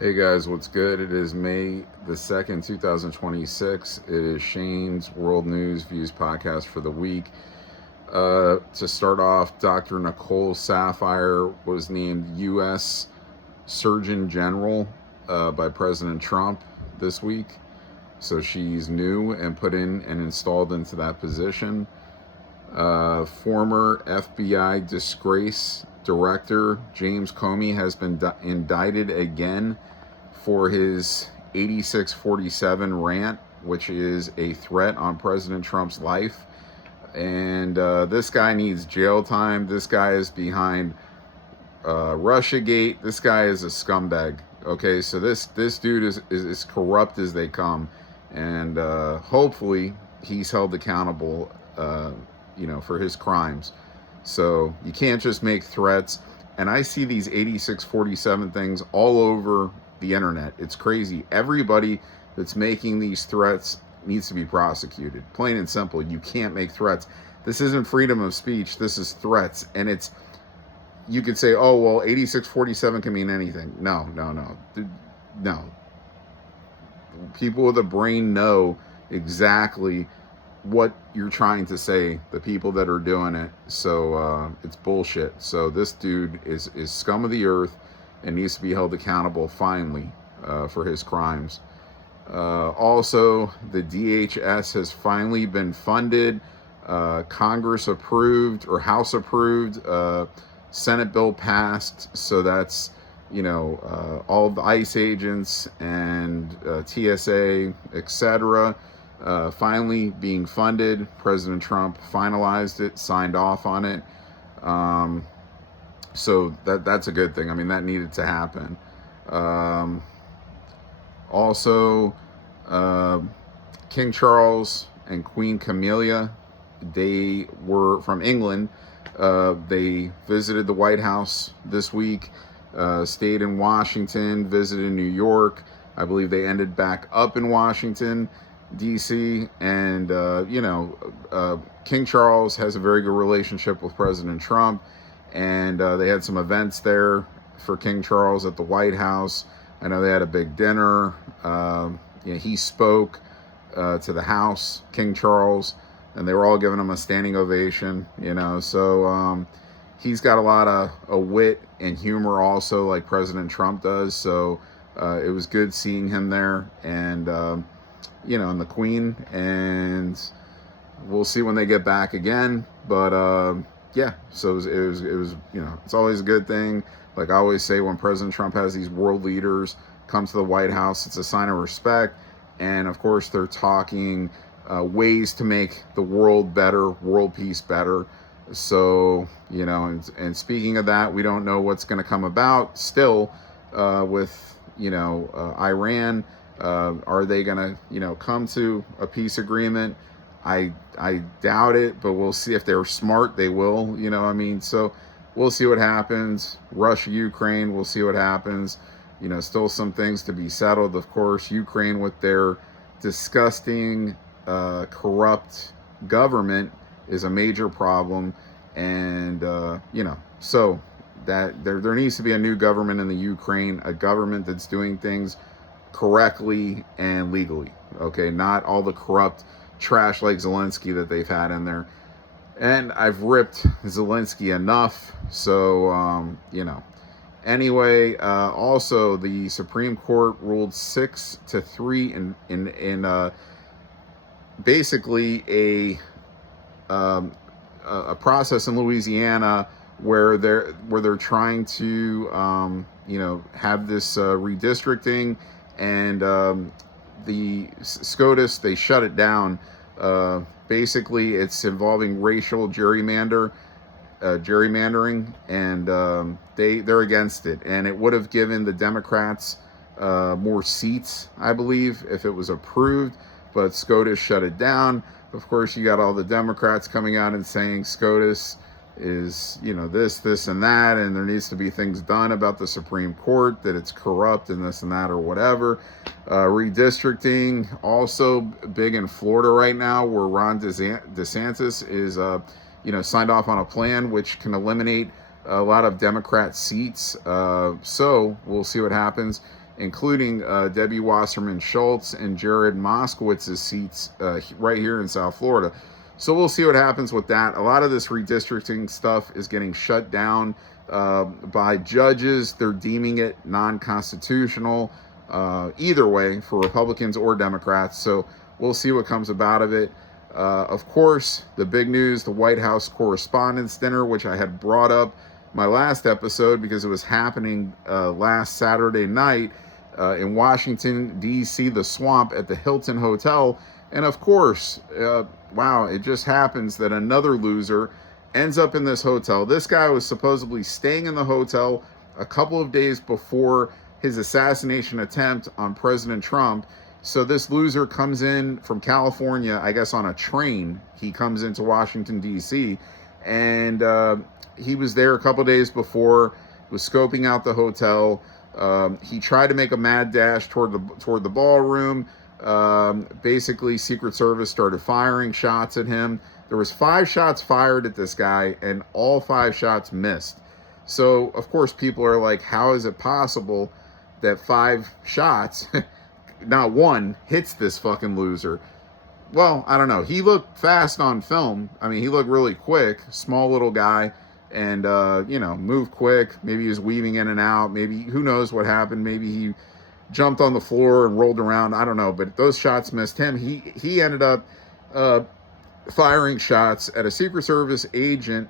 Hey guys, what's good? It is May the 2nd, 2026. It is Shane's World News Views podcast for the week. To start off, Dr. Nicole Saphier was named U.S. Surgeon General by President Trump this week. So she's new and put in and installed into that position. Former FBI disgrace director James Comey has been indicted again for his 8647 rant, which is a threat on President Trump's life. And this guy needs jail time. This guy is behind Russiagate. This guy is a scumbag. Okay, so this dude is corrupt as they come, and hopefully he's held accountable. For his crimes. So you can't just make threats. And I see these 8647 things all over the internet. It's crazy. Everybody that's making these threats needs to be prosecuted. Plain and simple. You can't make threats. This isn't freedom of speech. This is threats. And you could say, oh, well, 8647 can mean anything. No. People with a brain know exactly what you're trying to say, the people that are doing it. So it's bullshit. So this dude is scum of the earth and needs to be held accountable finally for his crimes. Also, the DHS has finally been funded. Congress approved, or House approved, Senate bill passed. So that's all of the ICE agents and TSA, etc., finally being funded. President Trump finalized it, signed off on it. So that's a good thing. I mean, that needed to happen. Also, King Charles and Queen Camilla, they were from England. They visited the White House this week, stayed in Washington, visited New York. I believe they ended back up in Washington, D.C., and King Charles has a very good relationship with President Trump, and they had some events there for King Charles at the White House. I know they had a big dinner. He spoke to the House, King Charles, and they were all giving him a standing ovation. So he's got a lot of wit and humor also, like President Trump does. So it was good seeing him there, and and the Queen, and we'll see when they get back again. But so it was it's always a good thing. Like I always say, when President Trump has these world leaders come to the White House, it's a sign of respect. And of course, they're talking ways to make the world better, world peace better. So and speaking of that, we don't know what's going to come about still with Iran. Are they going to, come to a peace agreement? I doubt it, but we'll see. If they're smart, they will, so we'll see what happens. Russia, Ukraine, we'll see what happens. Still some things to be settled. Of course, Ukraine with their disgusting, corrupt government is a major problem. And, so that there needs to be a new government in the Ukraine, a government that's doing things correctly and legally. Okay, not all the corrupt trash like Zelensky that they've had in there. And I've ripped Zelensky enough. So anyway, also the Supreme Court ruled 6-3 in basically a process in Louisiana where they're trying to have this redistricting. And the SCOTUS, they shut it down. Basically, it's involving racial gerrymandering, and they're against it. And it would have given the Democrats more seats, I believe, if it was approved. But SCOTUS shut it down. Of course, you got all the Democrats coming out and saying SCOTUS is, this and that, and there needs to be things done about the Supreme Court, that it's corrupt and this and that or whatever. Redistricting, also big in Florida right now, where Ron DeSantis is, signed off on a plan which can eliminate a lot of Democrat seats. So we'll see what happens. including Debbie Wasserman Schultz and Jared Moskowitz's seats right here in South Florida. So we'll see what happens with that. A lot of this redistricting stuff is getting shut down by judges. They're deeming it non-constitutional either way for Republicans or Democrats. So we'll see what comes about of it. Of course, the big news, the White House Correspondents' Dinner, which I had brought up my last episode because it was happening last Saturday night in Washington, D.C., the Swamp at the Hilton Hotel. And of course, wow, it just happens that another loser ends up in this hotel. This guy was supposedly staying in the hotel a couple of days before his assassination attempt on President Trump. So this loser comes in from California, I guess on a train. He comes into Washington, D.C., and he was there a couple of days before, was scoping out the hotel. He tried to make a mad dash toward the ballroom. Basically, Secret Service started firing shots at him. There was 5 shots fired at this guy, and all 5 shots missed. So, of course, people are like, how is it possible that 5 shots, not one, hits this fucking loser? Well, I don't know. He looked fast on film. I mean, he looked really quick, small little guy, and, moved quick. Maybe he was weaving in and out. Maybe, who knows what happened. Maybe he jumped on the floor and rolled around. I don't know, but those shots missed him. He ended up firing shots at a Secret Service agent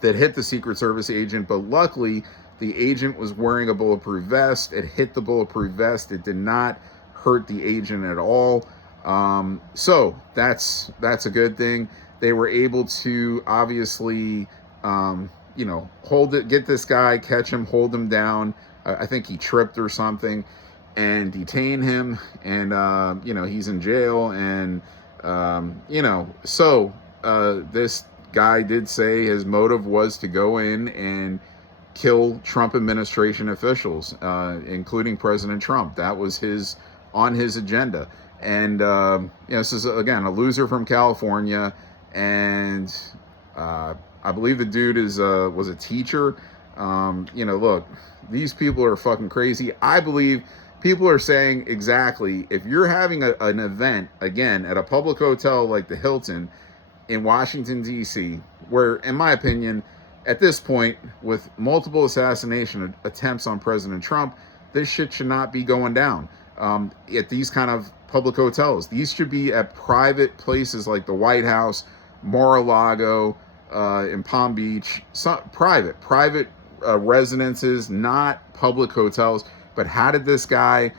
that hit the Secret Service agent, but luckily the agent was wearing a bulletproof vest. It hit the bulletproof vest. It did not hurt the agent at all. So that's a good thing. They were able to obviously, get this guy, catch him, hold him down. I think he tripped or something, and detain him. And, he's in jail. And, this guy did say his motive was to go in and kill Trump administration officials, including President Trump. That was on his agenda. And, this is, again, a loser from California. And I believe the dude was a teacher. Look, these people are fucking crazy. I believe people are saying exactly, if you're having an event, again, at a public hotel like the Hilton in Washington, D.C., where, in my opinion, at this point, with multiple assassination attempts on President Trump, this shit should not be going down at these kind of public hotels. These should be at private places like the White House, Mar-a-Lago, in Palm Beach, private residences, not public hotels. But how did this guy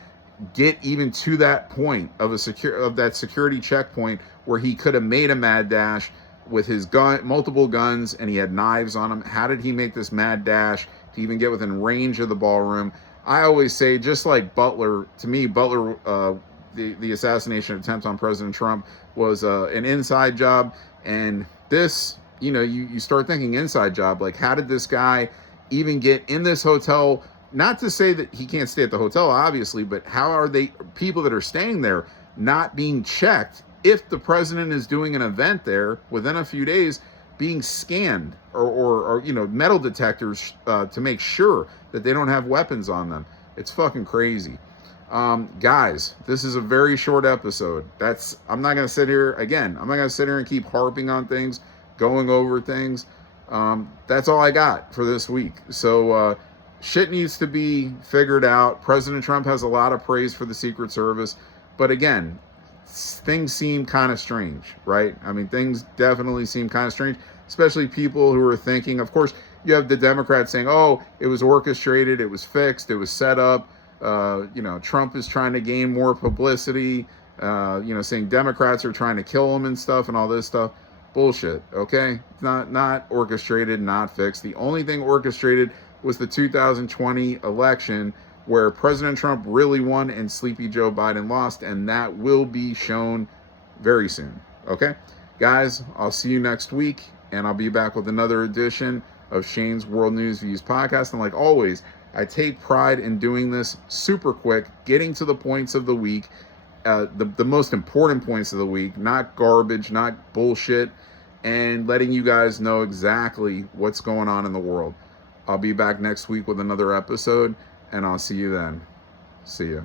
get even to that point of that security checkpoint where he could have made a mad dash with his gun, multiple guns, and he had knives on him? How did he make this mad dash to even get within range of the ballroom? I always say, just like Butler, to me, the assassination attempt on President Trump was an inside job. And this, you start thinking inside job, like, how did this guy even get in this hotel? Not to say that he can't stay at the hotel, obviously, but how are people that are staying there not being checked if the president is doing an event there within a few days, being scanned or metal detectors to make sure that they don't have weapons on them? It's fucking crazy. Guys, this is a very short episode. I'm not going to sit here and keep harping on things, going over things. That's all I got for this week. So, shit needs to be figured out. President Trump has a lot of praise for the Secret Service. But again, things seem kind of strange, right? I mean, things definitely seem kind of strange, especially people who are thinking, of course, you have the Democrats saying, oh, it was orchestrated, it was fixed, it was set up. Trump is trying to gain more publicity, saying Democrats are trying to kill him and stuff and all this stuff. Bullshit, okay? It's not orchestrated, not fixed. The only thing orchestrated was the 2020 election, where President Trump really won and Sleepy Joe Biden lost, and that will be shown very soon, okay? Guys, I'll see you next week, and I'll be back with another edition of Shane's World News Views podcast. And like always, I take pride in doing this super quick, getting to the points of the week, the most important points of the week, not garbage, not bullshit, and letting you guys know exactly what's going on in the world. I'll be back next week with another episode, and I'll see you then. See ya.